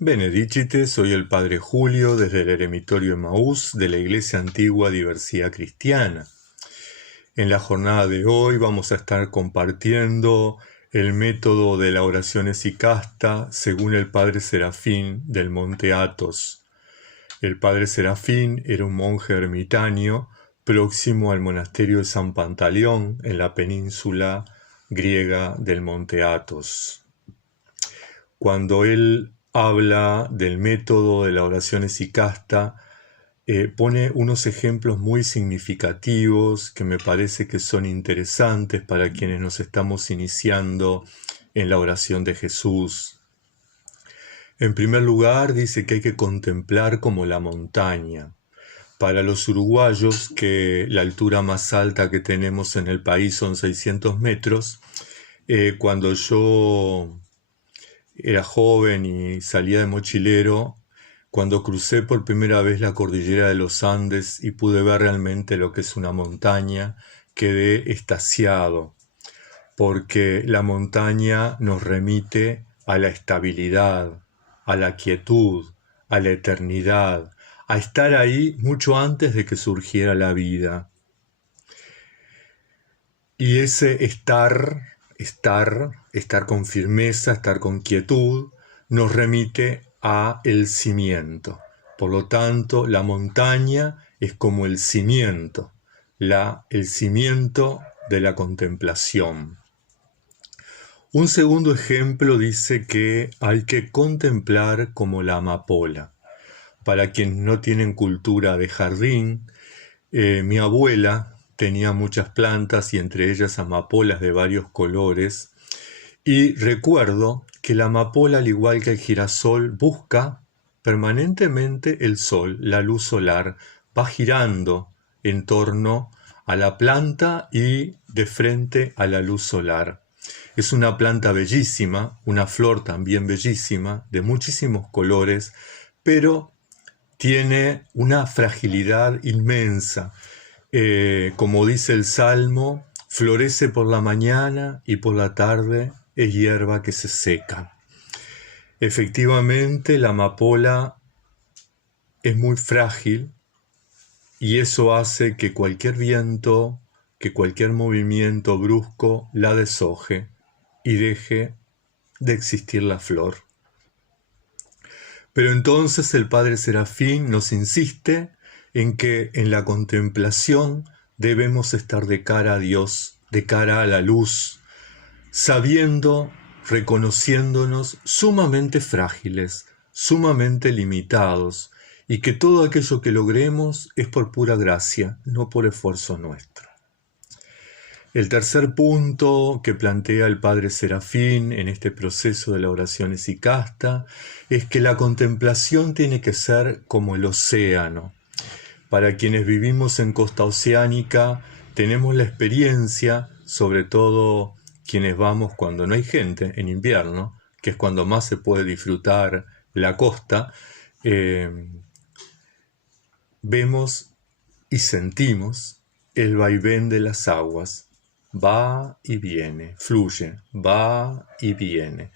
Benedicite, soy el Padre Julio desde el Eremitorio Emaús de la Iglesia Antigua Diversidad Cristiana. En la jornada de hoy vamos a estar compartiendo el método de la oración esicasta según el Padre Serafín del Monte Athos. El Padre Serafín era un monje ermitaño próximo al monasterio de San Pantaleón en la península griega del Monte Athos. Cuando él habla del método de la oración esicasta, pone unos ejemplos muy significativos que me parece que son interesantes para quienes nos estamos iniciando en la oración de Jesús. En primer lugar, dice que hay que contemplar como la montaña. Para los uruguayos, que la altura más alta que tenemos en el país son 600 metros, cuando yo era joven y salía de mochilero, cuando crucé por primera vez la cordillera de los Andes y pude ver realmente lo que es una montaña, quedé extasiado, porque la montaña nos remite a la estabilidad, a la quietud, a la eternidad, a estar ahí mucho antes de que surgiera la vida. Y ese estar con firmeza, estar con quietud, nos remite a el cimiento. Por lo tanto, la montaña es como el cimiento de la contemplación. Un segundo ejemplo dice que hay que contemplar como la amapola. Para quienes no tienen cultura de jardín, mi abuela tenía muchas plantas y entre ellas amapolas de varios colores, y recuerdo que la amapola, al igual que el girasol, busca permanentemente el sol, la luz solar, va girando en torno a la planta y de frente a la luz solar. Es una planta bellísima, una flor también bellísima, de muchísimos colores, pero tiene una fragilidad inmensa. Como dice el Salmo, florece por la mañana y por la tarde es hierba que se seca. Efectivamente, la amapola es muy frágil y eso hace que cualquier viento, que cualquier movimiento brusco la deshoje y deje de existir la flor. Pero entonces el Padre Serafín nos insiste en que en la contemplación debemos estar de cara a Dios, de cara a la luz, sabiendo, reconociéndonos sumamente frágiles, sumamente limitados, y que todo aquello que logremos es por pura gracia, no por esfuerzo nuestro. El tercer punto que plantea el Padre Serafín en este proceso de la oración esicasta es que la contemplación tiene que ser como el océano. Para quienes vivimos en costa oceánica, tenemos la experiencia, sobre todo quienes vamos cuando no hay gente, en invierno, que es cuando más se puede disfrutar la costa, vemos y sentimos el vaivén de las aguas. Va y viene, fluye, va y viene.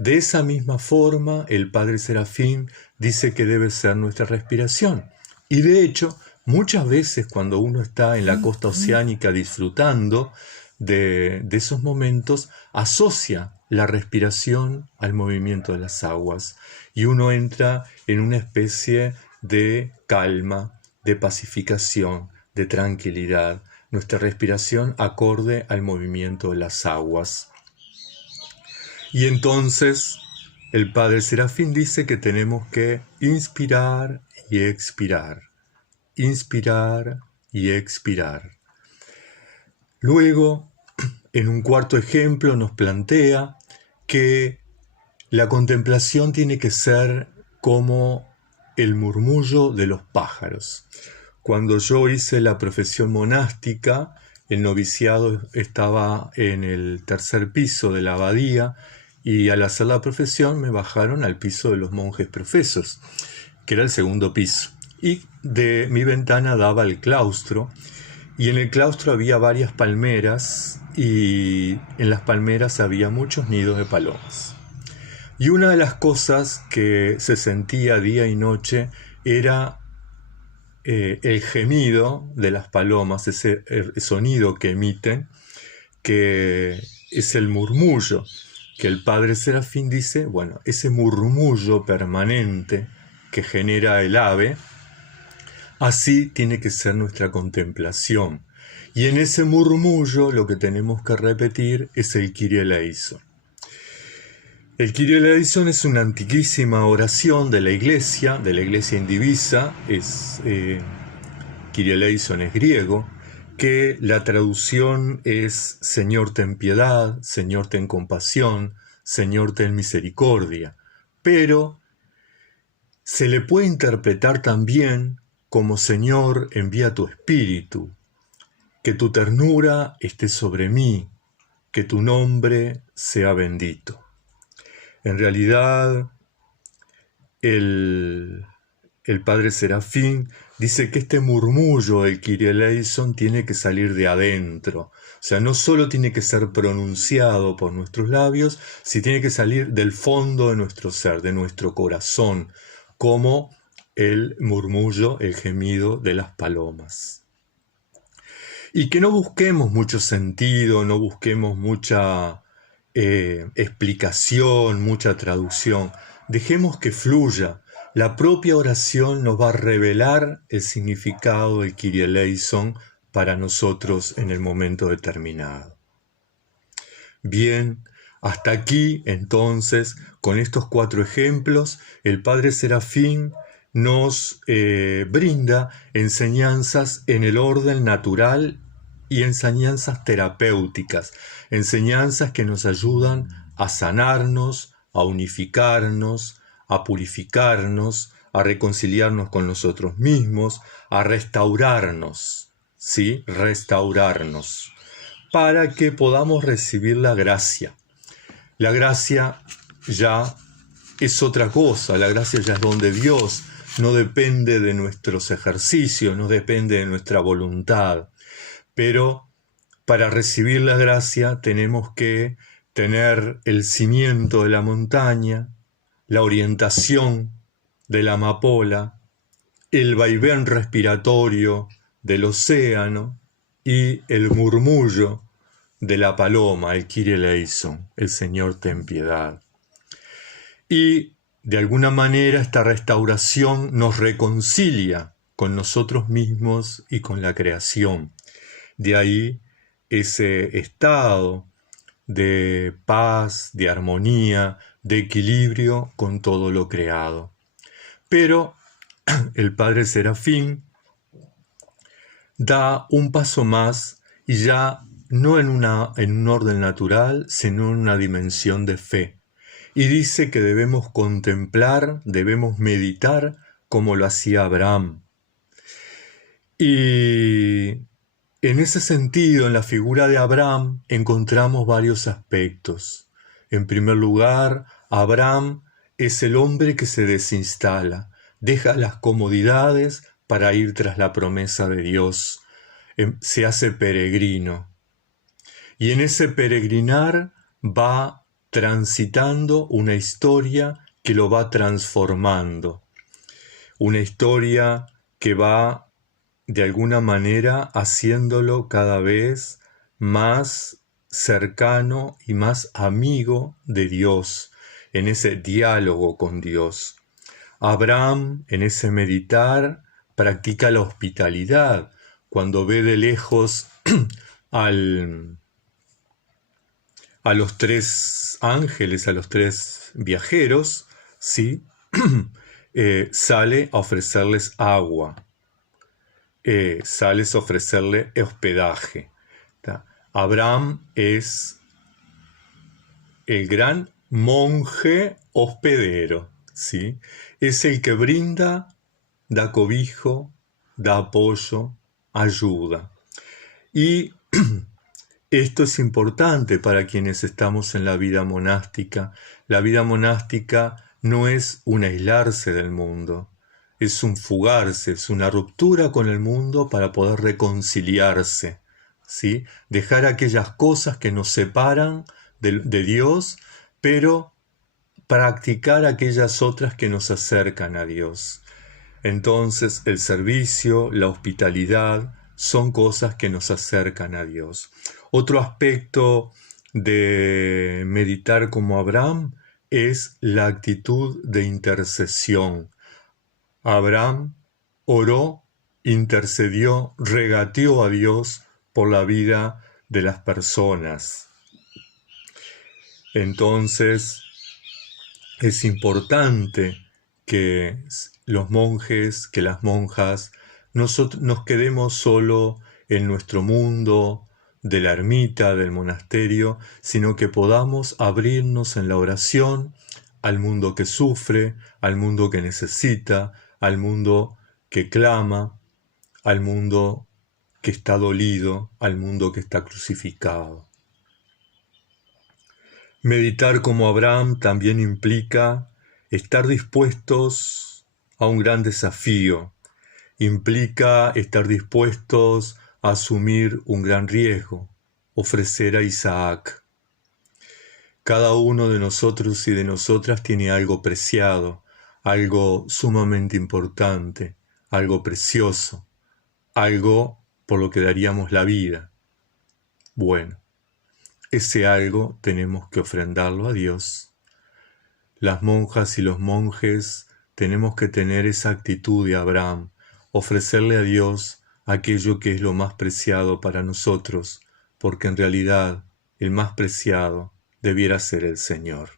De esa misma forma, el Padre Serafín dice que debe ser nuestra respiración. Y de hecho, muchas veces cuando uno está en la costa oceánica disfrutando de esos momentos, asocia la respiración al movimiento de las aguas y uno entra en una especie de calma, de pacificación, de tranquilidad. Nuestra respiración acorde al movimiento de las aguas. Y entonces el Padre Serafín dice que tenemos que inspirar y expirar. Inspirar y expirar. Luego, en un cuarto ejemplo, nos plantea que la contemplación tiene que ser como el murmullo de los pájaros. Cuando yo hice la profesión monástica, el noviciado estaba en el tercer piso de la abadía y al hacer la profesión me bajaron al piso de los monjes profesos, que era el segundo piso. Y de mi ventana daba al claustro y en el claustro había varias palmeras y en las palmeras había muchos nidos de palomas. Y una de las cosas que se sentía día y noche era el gemido de las palomas, ese sonido que emiten, que es el murmullo, que el padre Serafín dice, bueno, ese murmullo permanente que genera el ave, así tiene que ser nuestra contemplación. Y en ese murmullo lo que tenemos que repetir es el Kyrie eleison. El Kyrie eleison es una antiquísima oración de la iglesia indivisa, Kyrie eleison es griego, que la traducción es Señor ten piedad, Señor ten compasión, Señor ten misericordia, pero se le puede interpretar también como Señor envía tu espíritu, que tu ternura esté sobre mí, que tu nombre sea bendito. En realidad, el padre Serafín dice que este murmullo del Kyrie eleison tiene que salir de adentro. O sea, no solo tiene que ser pronunciado por nuestros labios, sino tiene que salir del fondo de nuestro ser, de nuestro corazón, como el murmullo, el gemido de las palomas. Y que no busquemos mucho sentido, no busquemos mucha explicación, mucha traducción. Dejemos que fluya. La propia oración nos va a revelar el significado del Kyrie eleison para nosotros en el momento determinado. Bien, hasta aquí entonces, con estos 4 ejemplos, el padre Serafín nos brinda enseñanzas en el orden natural y enseñanzas terapéuticas, enseñanzas que nos ayudan a sanarnos, a unificarnos, a purificarnos, a reconciliarnos con nosotros mismos, a restaurarnos, ¿sí? Restaurarnos, para que podamos recibir la gracia. La gracia ya es otra cosa, la gracia ya es don de Dios, no depende de nuestros ejercicios, no depende de nuestra voluntad. Pero para recibir la gracia tenemos que tener el cimiento de la montaña, la orientación de la amapola, el vaivén respiratorio del océano y el murmullo de la paloma, el Kyrie eleison, el Señor ten piedad. Y de alguna manera esta restauración nos reconcilia con nosotros mismos y con la creación. De ahí ese estado de paz, de armonía, de equilibrio con todo lo creado. Pero el padre Serafín da un paso más y ya no en un orden natural, sino en una dimensión de fe. Y dice que debemos contemplar, debemos meditar como lo hacía Abraham. Y en ese sentido, en la figura de Abraham, encontramos varios aspectos. En primer lugar, Abraham es el hombre que se desinstala, deja las comodidades para ir tras la promesa de Dios, se hace peregrino. Y en ese peregrinar va transitando una historia que lo va transformando, una historia que va de alguna manera haciéndolo cada vez más cercano y más amigo de Dios, en ese diálogo con Dios. Abraham, en ese meditar, practica la hospitalidad. Cuando ve de lejos a los 3 ángeles, a los 3 viajeros, ¿sí? Sale a ofrecerles agua. Sales a ofrecerle hospedaje. Abraham es el gran monje hospedero, ¿sí? Es el que brinda, da cobijo, da apoyo, ayuda. Y esto es importante para quienes estamos en la vida monástica. La vida monástica no es un aislarse del mundo. Es un fugarse, es una ruptura con el mundo para poder reconciliarse, ¿sí? Dejar aquellas cosas que nos separan de Dios, pero practicar aquellas otras que nos acercan a Dios. Entonces el servicio, la hospitalidad, son cosas que nos acercan a Dios. Otro aspecto de meditar como Abraham es la actitud de intercesión. Abraham oró, intercedió, regateó a Dios por la vida de las personas. Entonces es importante que los monjes, que las monjas, nos quedemos solo en nuestro mundo de la ermita, del monasterio, sino que podamos abrirnos en la oración al mundo que sufre, al mundo que necesita, al mundo que clama, al mundo que está dolido, al mundo que está crucificado. Meditar como Abraham también implica estar dispuestos a un gran desafío, implica estar dispuestos a asumir un gran riesgo, ofrecer a Isaac. Cada uno de nosotros y de nosotras tiene algo preciado, algo sumamente importante, algo precioso, algo por lo que daríamos la vida. Bueno, ese algo tenemos que ofrendarlo a Dios. Las monjas y los monjes tenemos que tener esa actitud de Abraham, ofrecerle a Dios aquello que es lo más preciado para nosotros, porque en realidad el más preciado debiera ser el Señor.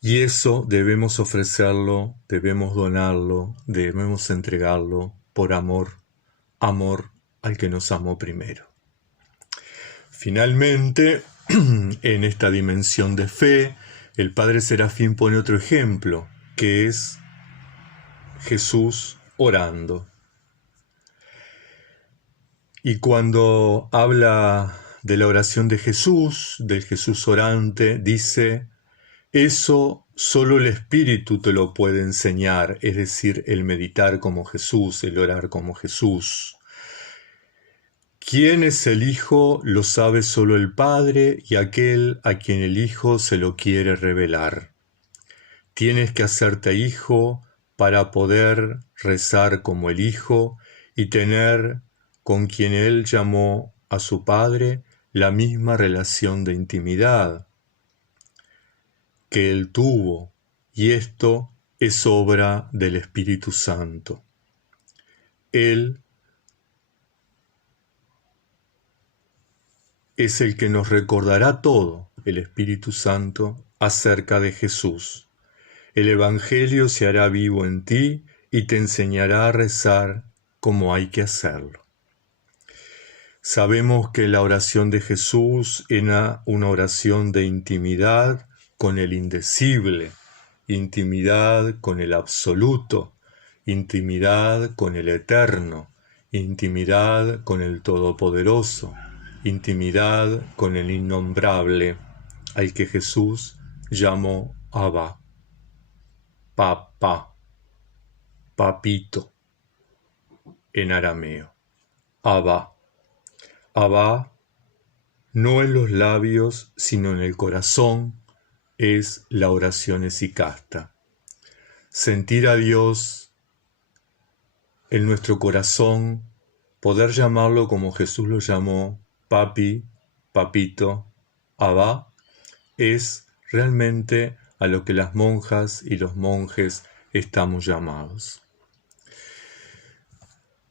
Y eso debemos ofrecerlo, debemos donarlo, debemos entregarlo por amor, amor al que nos amó primero. Finalmente, en esta dimensión de fe, el Padre Serafín pone otro ejemplo, que es Jesús orando. Y cuando habla de la oración de Jesús, del Jesús orante, dice: eso solo el Espíritu te lo puede enseñar, es decir, el meditar como Jesús, el orar como Jesús. ¿Quién es el Hijo? Lo sabe solo el Padre y aquel a quien el Hijo se lo quiere revelar. Tienes que hacerte hijo para poder rezar como el Hijo y tener con quien Él llamó a su Padre la misma relación de intimidad que Él tuvo, y esto es obra del Espíritu Santo. Él es el que nos recordará todo, el Espíritu Santo, acerca de Jesús. El Evangelio se hará vivo en ti y te enseñará a rezar como hay que hacerlo. Sabemos que la oración de Jesús era una oración de intimidad con el indecible, intimidad con el absoluto, intimidad con el eterno, intimidad con el todopoderoso, intimidad con el innombrable, al que Jesús llamó Abba, papá, papito, en arameo. Abba. Abba, no en los labios, sino en el corazón, es la oración esicasta. Sentir a Dios en nuestro corazón, poder llamarlo como Jesús lo llamó, papi, papito, Abba, es realmente a lo que las monjas y los monjes estamos llamados.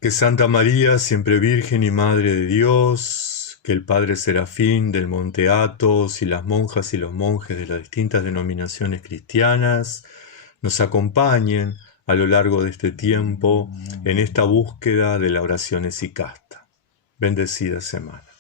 Que Santa María, siempre Virgen y Madre de Dios, que el Padre Serafín del Monte Athos y las monjas y los monjes de las distintas denominaciones cristianas nos acompañen a lo largo de este tiempo en esta búsqueda de la oración esicasta. Bendecida semana.